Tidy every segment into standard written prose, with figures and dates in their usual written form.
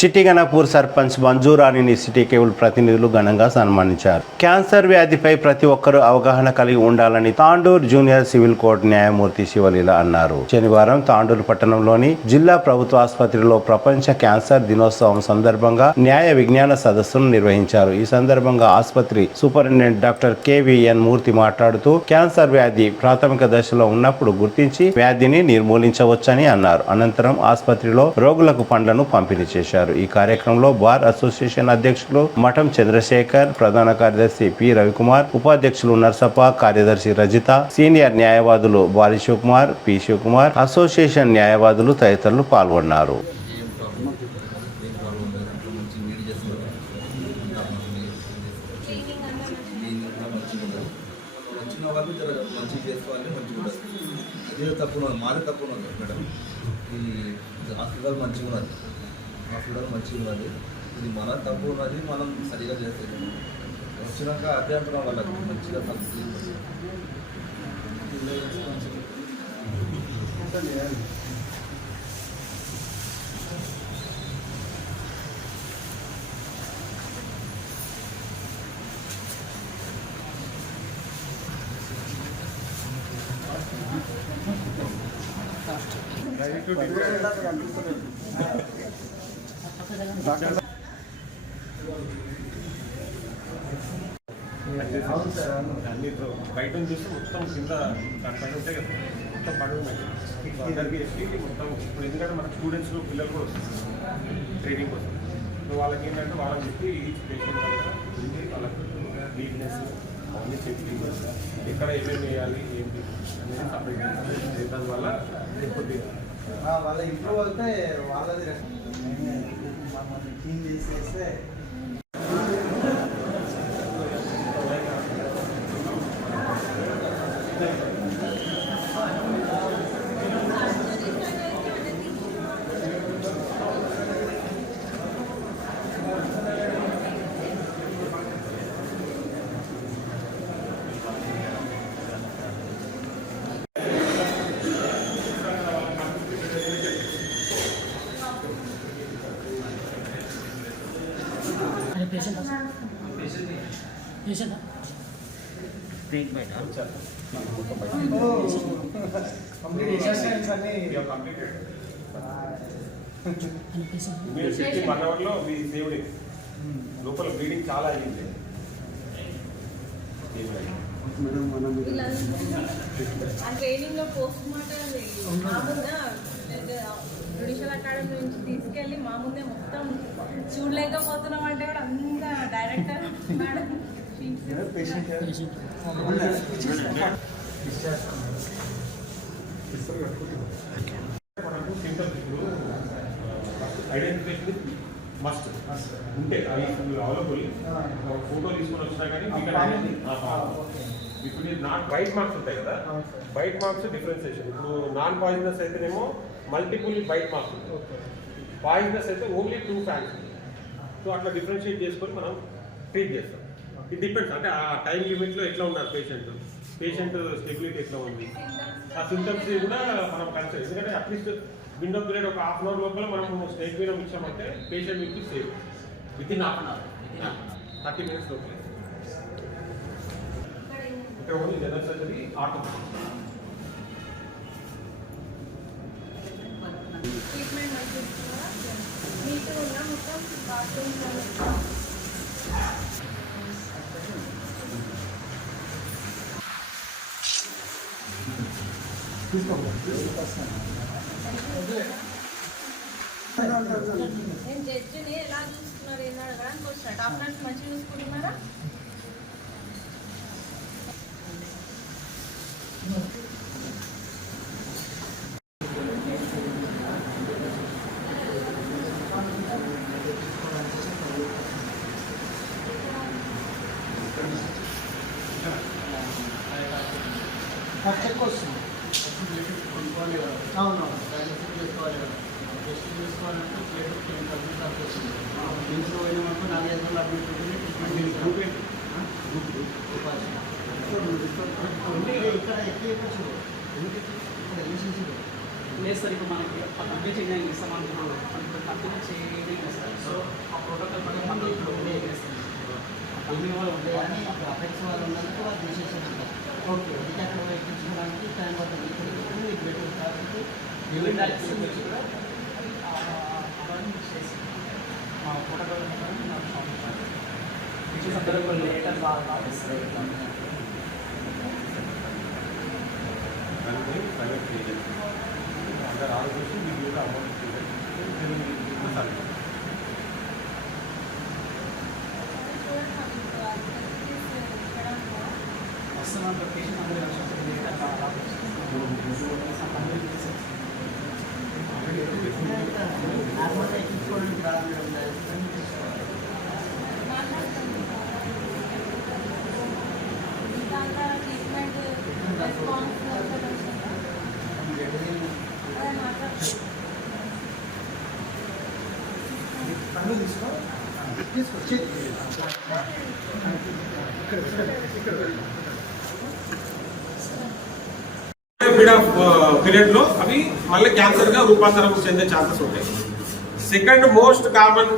చిట్టిగణపూర్ sarpanch మంజూరాణిని city cable ప్రతినిధులు ఘనంగా సన్మానించారు. క్యాన్సర్ వ్యాధిపై ప్రతి ఒక్కరూ అవగాహన కలిగి ఉండాలని తాండూరు జూనియర్ సివిల్ కోర్టు న్యాయమూర్తి శివలీల అన్నారు. శనివారం తాండూరు పట్టణంలోని జిల్లా ప్రభుత్వ ఆసుపత్రిలో ప్రపంచ క్యాన్సర్ దినోత్సవం సందర్భంగా న్యాయ విజ్ఞాన సదస్సును నిర్వహించారు. ఈ సందర్భంగా ఆసుపత్రి సూపరింటెండెంట్ డాక్టర్ KVN మూర్తి మాట్లాడుతూ క్యాన్సర్ వ్యాధి ప్రాథమిక దశలో ఉన్నప్పుడు గుర్తించి వ్యాధిని నిర్మూలించవచ్చని అన్నారు. అనంతరం ఆసుపత్రిలో రోగులకు పండ్లను పంపిణీ చేశారు. ఈ కార్యక్రమంలో బార్ అసోసియేషన్ అధ్యక్షులు మఠం చంద్రశేఖర్, ప్రధాన కార్యదర్శి P. రవికుమార్, ఉపాధ్యక్షులు నర్సప్ప, కార్యదర్శి రజిత, సీనియర్ న్యాయవాదులు బారి శివకుమార్, P. శివకుమార్, అసోసియేషన్ న్యాయవాదులు తదితరులు పాల్గొన్నారు. మంచిగా ఉన్నది. ఇది మన తప్పు ఉన్నది, మనం సరిగా చేస్తాం. వచ్చినాక అధ్యాపనం వాళ్ళకి మంచిగా బయట చూస్తే మొత్తం కింద దానిపైన ఉంటాయి కదా, మొత్తం పడి ఉన్నాయి. అందరికీ చెప్పి మొత్తం ఇప్పుడు ఎందుకంటే మన స్టూడెంట్స్ పిల్లలు కూడా వస్తుంది ట్రైనింగ్ కోసం. వాళ్ళకి ఏంటంటే వాళ్ళకి చెప్పి పేషెంట్ వాళ్ళకి వీక్నెస్ అవన్నీ చెప్పి ఎక్కడ ఏమేమి వేయాలి ఏంటి అనేది సపరేట్ దానివల్ల వాళ్ళ ఇంప్రూవ్ అయితే వాళ్ళది క్లీన్ చేసేస్తే లోపల బ్లీడింగ్ చాలా అయ్యింది. ట్రైనింగ్ లో పోస్ట్ మార్టం జుడిషియల్ అకాడమీ నుంచి తీసుకెళ్ళి మా ముందే మొత్తం చూడలేకపోతున్నాం అంటే కూడా అంత డైరెక్టర్ మేడం ఐడెంటిఫికేషన్ మస్ట్ ఉంటే అవి అవైలబుల్. ఫోటో తీసుకొని వచ్చినా కానీ ఇప్పుడు నాట్ వైట్ మార్క్స్ ఉంటాయి కదా, వైట్ మార్క్స్ డిఫరెన్సియేషన్. ఇప్పుడు నాన్ పాయిజనస్ అయితేనేమో మల్టిపుల్ వైట్ మార్క్స్ ఉంటాయి, పాయిజనస్ అయితే ఓన్లీ 2 ఫ్యాన్స్. సో అట్లా డిఫరెన్షియేట్ చేసుకొని మనం ట్రీట్ చేస్తాం. ఇది డిపెండ్స్ అంటే ఆ టైం లిమిట్లో ఎట్లా ఉన్నారు పేషెంట్ స్టెబిలిటీ ఎట్లా ఉంది, ఆ సింటమ్స్ కూడా మనం కన్సిడర్. ఎందుకంటే అట్లీస్ట్ విండో పీరియడ్ ఒక హాఫ్ అన్ అవర్ లోపల మనం స్టేజ్ మీద ఇచ్చామంటే పేషెంట్ నుంచి save within half an hour 30 minutes లోపల. ఇక్కడ only general surgery orthopaedic. Treatment మీకు ఉన్న మొత్తం బాత్రూమ్ నేను జడ్జిని ఎలా చూస్తున్నారు ఏంటో అడగడానికి వచ్చిన. డాక్టర్స్ మంచిగా చూసుకుంటున్నారా? చెక్ వస్తుంది. అవును చేసుకోవాలి కదా. టెస్ట్ చేసుకోవాలంటే ప్లేట్ కంప్లీట్ వస్తుంది. దీంట్లో పోయిన మనకు 4 గంటలు అడ్మిట్ ఉంటుంది. ట్రీట్మెంట్ ఇక్కడ ఎక్కడ చూడు ఇక్కడ రిలేషన్షిప్ లేదు సార్. ఇప్పుడు మనకి కంప్లీట్ చేయాలి ఇస్తాం అనుకున్నాడు. కంప్లీట్ చేయడం సార్. ఓకే ఇంకా అక్కడ ఎక్కించడానికి టైం పడుతుంది ఇక్కడ మీకు బెటర్ కాబట్టి లిమిట్ యాక్సెస్ కూడా అవన్నీ చేసి ఫోటోగ్రఫీ నాకు లేటర్ బాగా ఇస్తుంది అందరు ఆలోచించి మీకు కూడా అమౌంట్ వస్తున్నాం లొకేషన్ అందరూ లేటర్ బాగా నార్మల్గా ఎక్కించుకోవడానికి రాదు ట్రీట్మెంట్ రెస్పాన్స్ పీరియడ్ లో అవి మళ్ళీ క్యాన్సర్ గా రూపాంతరం చెందే ఛాన్సెస్ ఉంటాయి. Second most common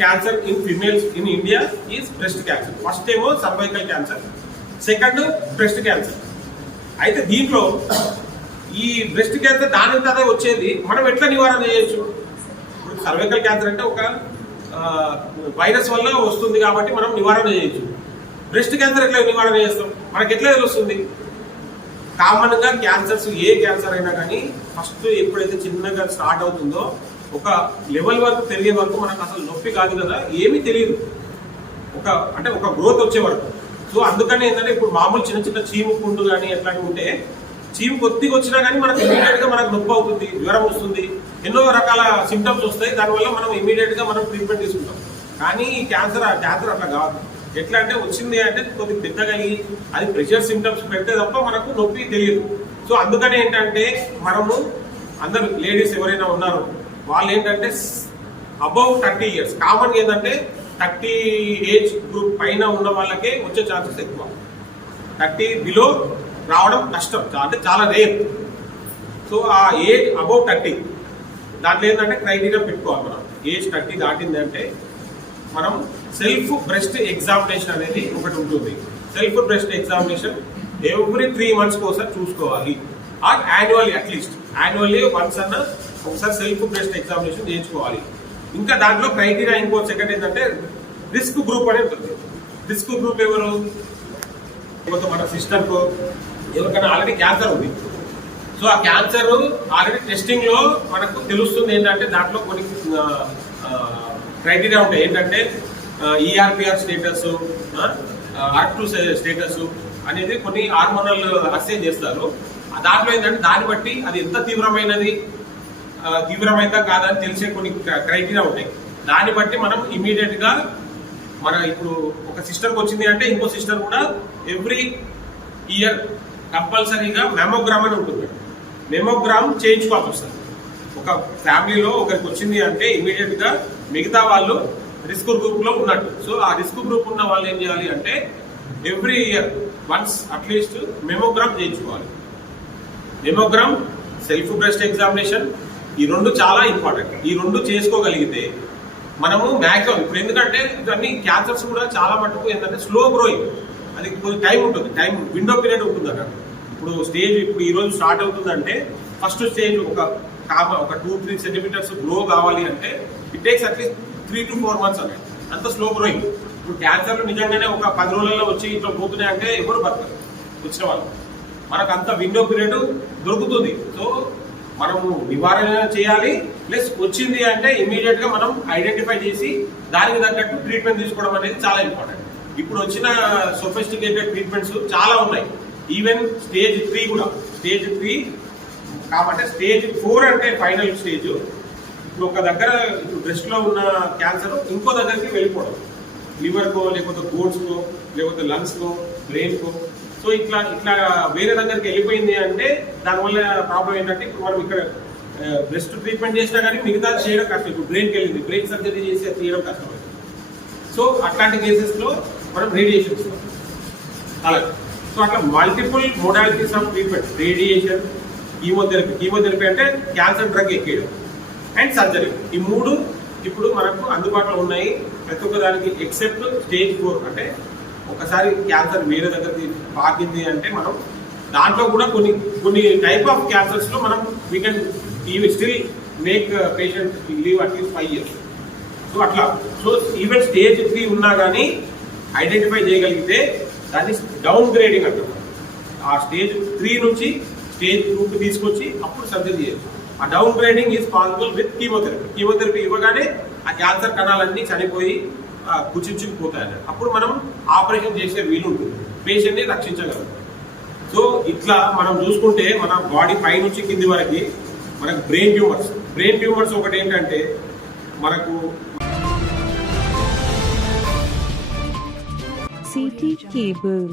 cancer in females in India is breast cancer. First ఏమో cervical cancer, second breast cancer. అయితే దీంట్లో ఈ బ్రెస్ట్ క్యాన్సర్ దాని అదే వచ్చేది మనం ఎట్లా నివారణ చేయొచ్చు? ఇప్పుడు సర్వైకల్ క్యాన్సర్ అంటే ఒక వైరస్ వల్ల వస్తుంది కాబట్టి మనం నివారణ చేయొచ్చు. బ్రెస్ట్ క్యాన్సర్ ఎట్లా నివారణ చేస్తాం? మనకి ఎట్లా తెలుస్తుంది? కామన్ గా క్యాన్సర్స్ ఏ క్యాన్సర్ అయినా కానీ ఫస్ట్ ఎప్పుడైతే చిన్నగా స్టార్ట్ అవుతుందో ఒక లెవెల్ వరకు పెరిగే వరకు మనకు అసలు నొప్పి కాదు కదా, ఏమీ తెలియదు, ఒక గ్రోత్ వచ్చే వరకు. సో అందుకని ఏంటంటే ఇప్పుడు మామూలు చిన్న చిన్న చీము పుండు కానీ ఎట్లాంటివి ఉంటే చీము కొద్దిగా వచ్చినా కానీ మనకు ఇమీడియట్ గా మనకు నొప్పి అవుతుంది, జ్వరం వస్తుంది, ఎన్నో రకాల సిమ్టమ్స్ వస్తాయి. దానివల్ల మనం ఇమీడియట్ గా మనం ట్రీట్మెంట్ తీసుకుంటాం. కానీ ఈ క్యాన్సర్ అట్లా కాదు. ఎట్లా అంటే వచ్చింది అంటే కొద్దిగా పెద్దగా అయ్యి అది ప్రెషర్ సిమ్టమ్స్ పెడితే తప్ప మనకు నొప్పి తెలియదు. సో అందుకని ఏంటంటే మనము అందరు లేడీస్ ఎవరైనా ఉన్నారో వాళ్ళు ఏంటంటే అబౌవ్ 30 years కామన్ ఏంటంటే 30 ఏజ్ గ్రూప్ పైన ఉన్న వాళ్ళకే వచ్చే ఛాన్సెస్ ఎక్కువ. 30 బిలో రావడం కష్టం, అంటే చాలా రేర్. సో ఆ ఏజ్ అబౌవ్ 30 దాంట్లో ఏంటంటే క్రైటీరియా పెట్టుకోవాలి. మనం ఏజ్ 30 దాటింది అంటే మనం సెల్ఫ్ బ్రెస్ట్ ఎగ్జామినేషన్ అనేది ఒకటి ఉంటుంది. Self breast examination every 3 months ఒకసారి చూసుకోవాలి. Or annually at least annually once అన్న ఒకసారి సెల్ఫ్ బ్రెస్ట్ ఎగ్జామినేషన్ చేయించుకోవాలి. ఇంకా దాంట్లో క్రైటీరియా ఇంకో సెకండ్ ఏంటంటే రిస్క్ గ్రూప్ అనేది ఉంటుంది. రిస్క్ గ్రూప్ ఎవరు? మన సిస్టర్కు ఎవరికైనా ఆల్రెడీ క్యాన్సర్ ఉంది. సో ఆ క్యాన్సర్ ఆల్రెడీ టెస్టింగ్ లో మనకు తెలుస్తుంది ఏంటంటే దాంట్లో కొన్ని క్రైటీరియా ఉంటాయి. ఏంటంటే ఈఆర్పిఆర్ స్టేటస్, ఆర్ట్2 స్టేటస్ అనేది కొన్ని హార్మోనల్ అసెస్ చేస్తారు. దాంట్లో ఏంటంటే దాన్ని బట్టి అది ఎంత తీవ్రమైందా కాదని తెలిసే కొన్ని క్రైటీరియా ఉంటాయి. దాన్ని బట్టి మనం ఇమీడియట్ గా మన ఇప్పుడు ఒక సిస్టర్కి వచ్చింది అంటే ఇంకో సిస్టర్ కూడా ఎవ్రీ ఇయర్ కంపల్సరీగా మెమోగ్రామ్ అని ఉంటుంది. మెమోగ్రామ్ చేయించుకోవాల్సి వస్తుంది. ఒక ఫ్యామిలీలో ఒకరికి వచ్చింది అంటే ఇమీడియట్ గా మిగతా వాళ్ళు రిస్క్ గ్రూప్ లో ఉన్నట్టు. సో ఆ రిస్క్ గ్రూప్ ఉన్న వాళ్ళు ఏం చేయాలి అంటే every year once at least mammogram చేయించుకోవాలి. మెమోగ్రామ్, సెల్ఫ్ బ్రెస్ట్ ఎగ్జామినేషన్, ఈ రెండు చాలా ఇంపార్టెంట్. ఈ రెండు చేసుకోగలిగితే మనము మ్యాక్సిమం ఇప్పుడు ఎందుకంటే ఇవన్నీ క్యాన్సర్స్ కూడా చాలా మటుకు ఏంటంటే స్లో గ్రోయింగ్, అది కొంచెం టైం ఉంటుంది, టైం విండో పీరియడ్ ఉంటుంది అన్నట్టు. ఇప్పుడు స్టేజ్ ఇప్పుడు ఈ రోజు స్టార్ట్ అవుతుందంటే ఫస్ట్ స్టేజ్ ఒక 2-3 centimeters గ్రో కావాలి అంటే it takes at least 3 to 4 months అనేది. అంత స్లో గ్రోయింగ్. ఇప్పుడు క్యాన్సర్లు నిజంగానే ఒక 10 రోజులలో వచ్చి ఇట్లా పోతున్నాయి అంటే ఎవరు బతకరు వచ్చిన వాళ్ళు. మనకు అంత విండో పీరియడ్ దొరుకుతుంది. సో మనము నివారణ చేయాలి. ప్లస్ వచ్చింది అంటే ఇమీడియట్ గా మనం ఐడెంటిఫై చేసి దానికి తగ్గట్టు ట్రీట్మెంట్ తీసుకోవడం అనేది చాలా ఇంపార్టెంట్. ఇప్పుడు వచ్చిన సొఫిస్టికేటెడ్ ట్రీట్మెంట్స్ చాలా ఉన్నాయి. ఈవెన్ స్టేజ్ 3 కూడా, స్టేజ్ 3 కాబట్టి స్టేజ్ 4 అంటే ఫైనల్ స్టేజ్. ఇప్పుడు ఒక దగ్గర ఇప్పుడు బ్రెస్ట్ లో ఉన్న క్యాన్సర్ ఇంకో దగ్గరికి వెళ్ళిపోవడం, లివర్ కో లేకపోతే బోన్స్ కో లేకపోతే లంగ్స్ కో బ్రెయిన్ కో. సో ఇట్లా వేరే దగ్గరికి వెళ్ళిపోయింది అంటే దానివల్ల ప్రాబ్లం ఏంటంటే ఇప్పుడు మనం ఇక్కడ బ్రెస్ట్ ట్రీట్మెంట్ చేసినా కానీ మిగతా చేయడం కష్టం. ఇప్పుడు బ్రెయిన్కి వెళ్ళింది, బ్రెయిన్ సర్జరీ చేసి అది తీయడం కష్టం. సో అట్లాంటి కేసెస్ లో మనం రేడియేషన్ ఇస్తాం అలాగే. సో అట్లా multiple modalities of treatment, radiation, chemotherapy అంటే క్యాన్సర్ డ్రగ్ ఎక్కేయడం, అండ్ సర్జరీ. ఈ 3 ఇప్పుడు మనకు అందుబాటులో ఉన్నాయి. ప్రతి ఒక్క దానికి ఎక్సెప్ట్ స్టేజ్ 4 అంటే ఒకసారి క్యాన్సర్ వేరే దగ్గరికి పాకింది అంటే మనం దాంట్లో కూడా కొన్ని టైప్ ఆఫ్ క్యాన్సర్స్ లో మనం we can still make patient live at least 5 years. So అట్లా సో ఈవెన్ స్టేజ్ 3 ఉన్నా కానీ ఐడెంటిఫై చేయగలిగితే దాన్ని డౌన్ గ్రేడింగ్ అంటారు. ఆ స్టేజ్ 3 నుంచి స్టేజ్ 2కి తీసుకొచ్చి అప్పుడు సర్జరీ చేయొచ్చు. ఆ down grading is possible with chemotherapy ఇవ్వగానే ఆ క్యాన్సర్ కణాలన్నీ చనిపోయి కుచించుకుపోతాయి అన్నట్టు. అప్పుడు మనం ఆపరేషన్ చేసే వీలు ఉంటుంది, పేషెంట్ని రక్షించగలం. సో ఇట్లా మనం చూసుకుంటే మన బాడీ పై నుంచి కింది వరకు మనకు బ్రెయిన్ ట్యూమర్స్ ఒకటి ఏంటంటే మనకు CT cable.